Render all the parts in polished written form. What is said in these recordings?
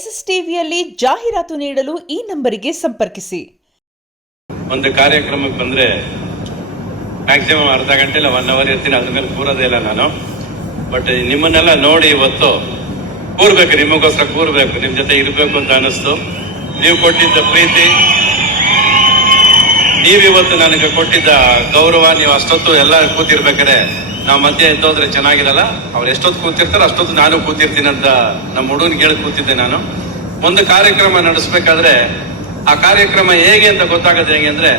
SSTVಯಲ್ಲಿ ಜಾಹೀರಾತು ನೀಡಲು ಈ ನಂಬರಿಗೆ ಸಂಪರ್ಕಿಸಿ. ಒಂದು ಕಾರ್ಯಕ್ರಮಕ್ಕೆ ಬಂದ್ರೆ ಮ್ಯಾಕ್ಸಿಮಮ್ ಅರ್ಧ ಗಂಟೆ ಇಲ್ಲ 1 ಅವರ್ ಇರ್ತೀನಿ, ಅದ್ರ ಮೇಲೆ ಕೂರೋದೇ ಇಲ್ಲ ನಾನು. ಬಟ್ ನಿಮ್ಮನ್ನೆಲ್ಲ ನೋಡಿ ಇವತ್ತು ಕೂರ್ಬೇಕು, ನಿಮಗೋಸ್ಕರ ಕೂರ್ಬೇಕು, ನಿಮ್ ಜೊತೆ ಇರಬೇಕು ಅಂತ ಅನಿಸ್ತು. ನೀವು ಕೊಟ್ಟಿದ್ದ ಪ್ರೀತಿ, ನೀವಿವತ್ತು ನನಗೆ ಕೊಟ್ಟಿದ್ದ ಗೌರವ, ನೀವು ಅಷ್ಟೊತ್ತು ಎಲ್ಲ ಕೂತಿರ್ಬೇಕಾದ್ರೆ ನಾವು ಮಧ್ಯೆ ಎದ್ದೋದ್ರೆ ಚೆನ್ನಾಗಿರಲ್ಲ. ಅವ್ರು ಎಷ್ಟೊತ್ತು ಕೂತಿರ್ತಾರೆ ಅಷ್ಟೊತ್ತು ನಾನು ಕೂತಿರ್ತೀನಿ ಅಂತ ನಮ್ಮ ಹುಡುಗನಿಗೆ ಹೇಳಿ ಕೂತಿದ್ದೆ ನಾನು. ಒಂದು ಕಾರ್ಯಕ್ರಮ ನಡೆಸ್ಬೇಕಾದ್ರೆ ಆ ಕಾರ್ಯಕ್ರಮ ಹೇಗೆ ಅಂತ ಗೊತ್ತಾಗೋದು ಹೇಗೆ ಅಂದ್ರೆ,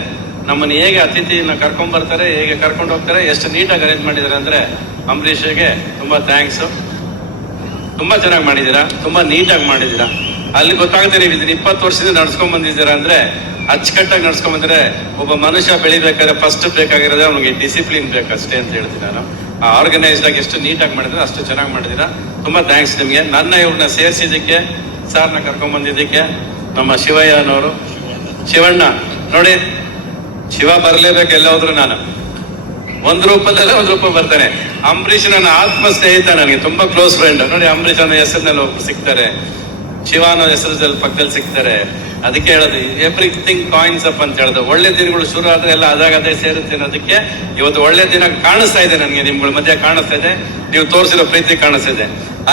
ನಮ್ಮನ್ನು ಹೇಗೆ ಅತಿಥಿಯನ್ನ ಕರ್ಕೊಂಡ್ ಬರ್ತಾರೆ, ಹೇಗೆ ಕರ್ಕೊಂಡು ಹೋಗ್ತಾರೆ, ಎಷ್ಟು ನೀಟಾಗಿ ಅರೇಂಜ್ ಮಾಡಿದ್ದಾರೆ ಅಂದ್ರೆ ಅಂಬರೀಷ್ಗೆ ತುಂಬಾ ಥ್ಯಾಂಕ್ಸ್. ತುಂಬಾ ಚೆನ್ನಾಗಿ ಮಾಡಿದ್ದೀರಾ, ತುಂಬಾ ನೀಟಾಗಿ ಮಾಡಿದ್ದೀರಾ. ಅಲ್ಲಿ ಗೊತ್ತಾಗುತ್ತೆ ನೀವು ಇದನ್ನ 20 ವರ್ಷದಿಂದ ನಡ್ಸ್ಕೊಂಡ್ ಬಂದಿದ್ದೀರಾ ಅಂದ್ರೆ ಅಚ್ಚುಕಟ್ಟಾಗಿ ನಡ್ಸ್ಕೊಂಡ್ ಬಂದ್ರೆ. ಒಬ್ಬ ಮನುಷ್ಯ ಬೆಳಿಬೇಕಾದ್ರೆ ಫಸ್ಟ್ ಬೇಕಾಗಿರೋದೇ ಅವ್ನಿಗೆ ಡಿಸಿಪ್ಲಿನ್ ಬೇಕಷ್ಟೇ ಅಂತ ಹೇಳ್ತೀನಿ ನಾನು. ಆರ್ಗನೈಸ್ಡ್ ಆಗಿ ಎಷ್ಟು ನೀಟಾಗಿ ಮಾಡಿದ್ರೆ ಅಷ್ಟು ಚೆನ್ನಾಗಿ ಮಾಡಿದ್ದೀರಾ. ತುಂಬಾ ಥ್ಯಾಂಕ್ಸ್ ನಿಮ್ಗೆ. ನನ್ನ ಇವ್ರನ್ನ ಸೇರಿಸಿದ್ದಕ್ಕೆ, ಸಾರ್ನ ಕರ್ಕೊಂಡ್ ಬಂದಿದ್ದಕ್ಕೆ. ನಮ್ಮ ಶಿವಯ್ಯನವರು, ಶಿವಣ್ಣ ನೋಡಿ, ಶಿವ ಬರ್ಲೇಬೇಕು ಎಲ್ಲ ಹೋದ್ರು. ನಾನು ಒಂದು ರೂಪದಲ್ಲೇ ಒಂದು ರೂಪ ಬರ್ತಾನೆ. ಅಂಬರೀಷ್ ನನ್ನ ಆತ್ಮ ಸ್ನೇಹಿತ, ನನಗೆ ತುಂಬಾ ಕ್ಲೋಸ್ ಫ್ರೆಂಡ್. ನೋಡಿ, ಅಂಬರೀಷ್ ಅನ್ನೋ ಹೆಸರಿನಲ್ಲಿ ಒಬ್ರು ಸಿಗ್ತಾರೆ, ಶಿವ ಅನ್ನೋ ಹೆಸರಲ್ಲಿ ಪಕ್ಕದಲ್ಲಿ ಸಿಗ್ತಾರೆ. ಅದಕ್ಕೆ ಹೇಳೋದು ಎವ್ರಿಥಿಂಗ್ ಕಾಯಿನ್ಸ್ ಅಪ್ ಅಂತ ಹೇಳೋದು. ಒಳ್ಳೆ ದಿನಗಳು ಶುರು ಆದ್ರೆ ಎಲ್ಲ ಅದೇ ಸೇರುತ್ತೆ ಅನ್ನೋದಕ್ಕೆ ಇವತ್ತು ಒಳ್ಳೆ ದಿನ ಕಾಣಿಸ್ತಾ ಇದೆ ನನಗೆ, ನಿಮ್ಗಳ ಮಧ್ಯೆ ಕಾಣಿಸ್ತಾ ಇದೆ, ನೀವು ತೋರಿಸಿರೋ ಪ್ರೀತಿ ಕಾಣಿಸ್ತಾ ಇದೆ.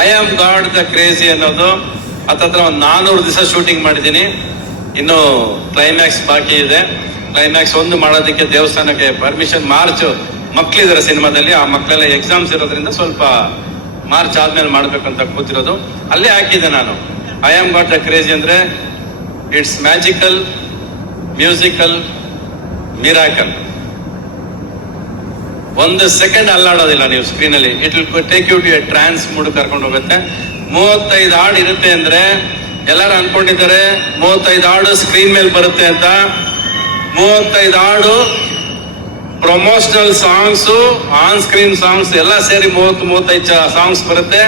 I am god the crazy ಅನ್ನೋದು ಹತ್ತತ್ರ ಒಂದು 400 ದಿವಸ ಶೂಟಿಂಗ್ ಮಾಡಿದ್ದೀನಿ. ಇನ್ನು ಕ್ಲೈಮ್ಯಾಕ್ಸ್ ಬಾಕಿ ಇದೆ. ಕ್ಲೈಮ್ಯಾಕ್ಸ್ ಒಂದು ಮಾಡೋದಕ್ಕೆ ದೇವಸ್ಥಾನಕ್ಕೆ ಪರ್ಮಿಷನ್, ಮಾರ್ಚ್ ಮಕ್ಳಿದಾರೆ ಸಿನಿಮಾದಲ್ಲಿ, ಆ ಮಕ್ಕಳೆಲ್ಲ ಎಕ್ಸಾಮ್ಸ್ ಇರೋದ್ರಿಂದ ಸ್ವಲ್ಪ ಮಾರ್ಚ್ ಆದ್ಮೇಲೆ ಮಾಡ್ಬೇಕಂತ ಕೂತಿರೋದು. ಅಲ್ಲೇ ಹಾಕಿದ್ದೆ ನಾನು. I am got the crazy ಅಂದ್ರೆ it's magical, musical, miracle. 1 second ಅಲ್ಲಾಡೋದಿಲ್ಲ ನೀವು ಸ್ಕ್ರೀನಲ್ಲಿ. It will take you to a trance mood ಕರ್ಕೊಂಡು ಹೋಗುತ್ತೆ. 35 ಹಾಡು ಇರುತ್ತೆ ಅಂದ್ರೆ ಎಲ್ಲರೂ ಅನ್ಕೊಂಡಿದ್ದಾರೆ 35 ಹಾಡು ಸ್ಕ್ರೀನ್ ಮೇಲೆ ಬರುತ್ತೆ ಅಂತ. 35 ಹಾಡು promotional songs, on screen songs ಎಲ್ಲ ಸೇರಿ 30-35 ಸಾಂಗ್ಸ್ ಬರುತ್ತೆ.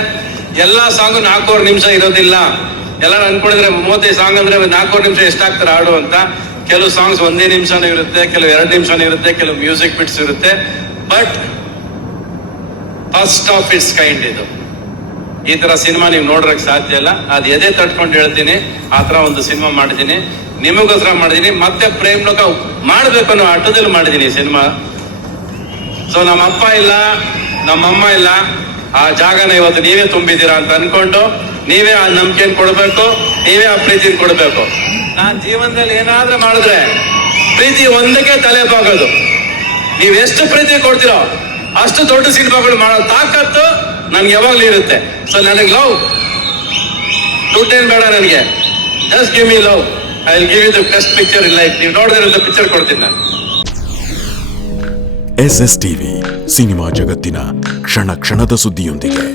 ಎಲ್ಲಾ ಸಾಂಗು 4 ನಿಮಿಷ ಇರೋದಿಲ್ಲ. ಎಲ್ಲರೂ ಅನ್ಕೊಂಡಿದ್ರೆ 35 ಸಾಂಗ್ ಅಂದ್ರೆ 4 ನಿಮಿಷ ಎಷ್ಟಾಗ್ತಾರೆ ಹಾಡು ಅಂತ. ಕೆಲವು ಸಾಂಗ್ಸ್ 1 ನಿಮಿಷನೂ ಇರುತ್ತೆ, ಕೆಲವು 2 ನಿಮಿಷನೂ ಇರುತ್ತೆ, ಕೆಲವು ಮ್ಯೂಸಿಕ್ ಬಿಟ್ಸ್ ಇರುತ್ತೆ. But first of it's kind ಇದು. ಈ ತರ ಸಿನಿಮಾ ನೀವು ನೋಡ್ರಕ್ ಸಾಧ್ಯ ಇಲ್ಲ. ಅದು ಎದೆ ತಟ್ಕೊಂಡು ಹೇಳ್ತೀನಿ, ಆ ತರ ಒಂದು ಸಿನಿಮಾ ಮಾಡಿದ್ದೀನಿ, ನಿಮಗೋಸ್ಕರ ಮಾಡಿದೀನಿ. ಮತ್ತೆ ಪ್ರೇಮ್ ಲೋಕ ಮಾಡ್ಬೇಕು ಅನ್ನೋ ಆಟದಲ್ಲಿ ಮಾಡಿದೀನಿ ಸಿನಿಮಾ. ಸೊ ನಮ್ಮ ಅಪ್ಪ ಇಲ್ಲ, ನಮ್ಮಮ್ಮ ಇಲ್ಲ, ಆ ಜಾಗನ ಇವತ್ತು ನೀವೇ ತುಂಬಿದ್ದೀರಾ ಅಂತ ಅನ್ಕೊಂಡು ನೀವೇ ಆ ನಂಬಿಕೆಯನ್ನು ಕೊಡ್ಬೇಕು, ನೀವೇ ಆ ಪ್ರೀತಿನ ಕೊಡ್ಬೇಕು. ನಾನ್ ಜೀವನದಲ್ಲಿ ಏನಾದ್ರೂ ಮಾಡಿದ್ರೆ ಪ್ರೀತಿ ಒಂದಕ್ಕೆ ತಲೆ ಬಾಗೋದು. ನೀವ್ ಎಷ್ಟು ಪ್ರೀತಿ ಕೊಡ್ತೀರೋ ಅಷ್ಟು ದೊಡ್ಡ ಸಿನಿಮಾಗಳು ಮಾಡೋ ತಾಕತ್ತು ನನ್ಗೆ ಯಾವಾಗ್ಲೂ ಇರುತ್ತೆ. ಸೊ ನನಗೆ ಲವ್ ದುಡ್ಡೇನ್ ಬೇಡ ನನಗೆ, just give me love. I will give you the best picture in life. ನೀವು ನೋಡಿದ್ರೆ ಪಿಕ್ಚರ್ ಕೊಡ್ತೀನಿ ನಾನು. SSTV ಸಿನಿಮಾ ಜಗತ್ತಿನ ಕ್ಷಣ ಕ್ಷಣದ ಸುದ್ದಿಯೊಂದಿಗೆ.